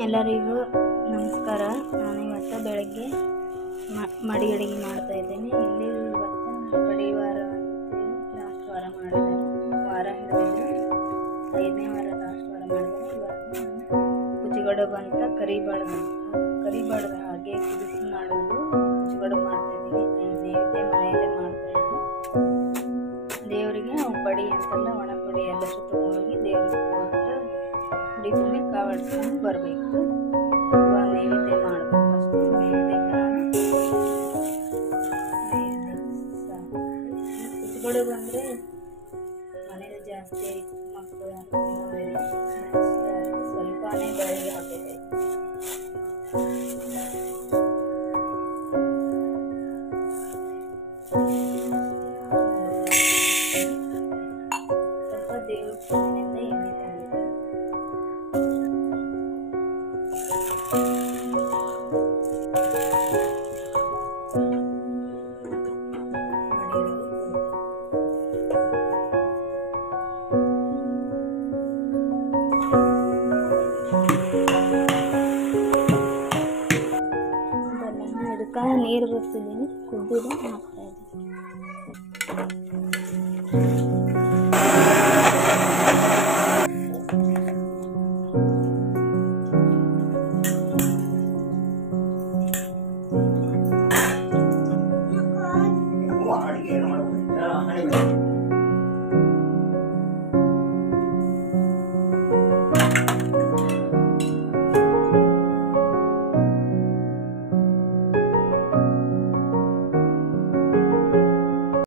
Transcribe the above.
ಎಲ್ಲರಿಗೂ ನಮಸ್ಕಾರ. ನಾನು ಇವತ್ತು ಬೆಳಗ್ಗೆ ಮಡಿ ಅಡುಗೆ ಮಾಡ್ತಾ ಇದ್ದೇನೆ. ಇಲ್ಲಿ ಇವತ್ತು ಕಡಿವಾರ ಅಂತೇಳಿ ಲಾಸ್ಟ್ ವಾರ ಮಾಡಿದ್ದಾರೆ. ವಾರ ಹಿಡಿದಿದ್ರು 5ನೇ ವಾರ ಲಾಸ್ಟ್ ವಾರ ಮಾಡಿದ್ದಾರೆ. ಇವತ್ತು ಕುಚ್ಚುಗಡುಬು ಅಂತ ಕರಿಬಾರ್ದು ಹಾಗೆ ಕುದಿಸಿ ಮಾಡೋದು ಕುಚ್ಚುಗಡುಬು ಮಾಡ್ತಾ ಇದ್ದೀನಿ. ನೈವೇದ್ಯ ಮನೆಯಲ್ಲೇ ಮಾಡ್ತಾ ಇದ್ದೀನಿ. ದೇವರಿಗೆ ಪಡಿ ಅಂತೆಲ್ಲ ಒಣ ಪಡಿ ಎಲ್ಲ ಸುತ್ತಕೊಂಡೋಗಿ ದೇವ್ರಿಗೆ ಕೊಟ್ಟು ಹುಡಿ ತುಂಬಿ ಕಾವಡಿಸ್ಕೊಂಡು ಬರಬೇಕು. ಇವಾಗ ನೈವೇದ್ಯ ಮಾಡಬೇಕು. ಫಸ್ಟ್ ಕುಚ್ಚುಗಡುಬು ಅಂದರೆ ಮನೇಲಿ ಜಾಸ್ತಿ ಮಕ್ಕಳು ಸ್ವಲ್ಪನೇ ಬೆಳಗ್ಗೆ ಹಾಕೈತೆ. ಸ್ವಲ್ಪ ದೇವ್ರ ಮನೆಯಿಂದ ಎಣ್ಣೆ ತಂದಿದ್ದಾರೆ. ಇದಕ್ಕೆ ನೀರು ಬರ್ತಿದ್ದೀನಿ ಕುದ್ದಿದೆ.